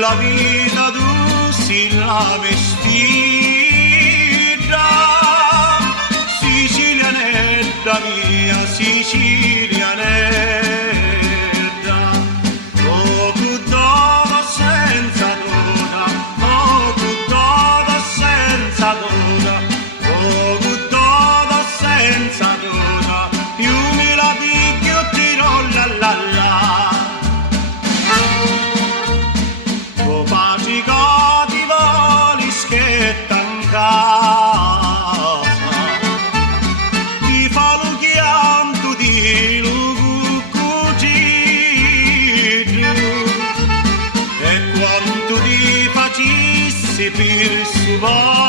la vita tu si la vestita, sicilianetta mia, sicilianetta, oh cudota senza donna, oh cudota senza donna, oh cudota senza donna, io mi la piglio e tiro la la la. Ti voli schietta in casa, ti fa lo chianto di lucucito, e quanto ti facissi per suvare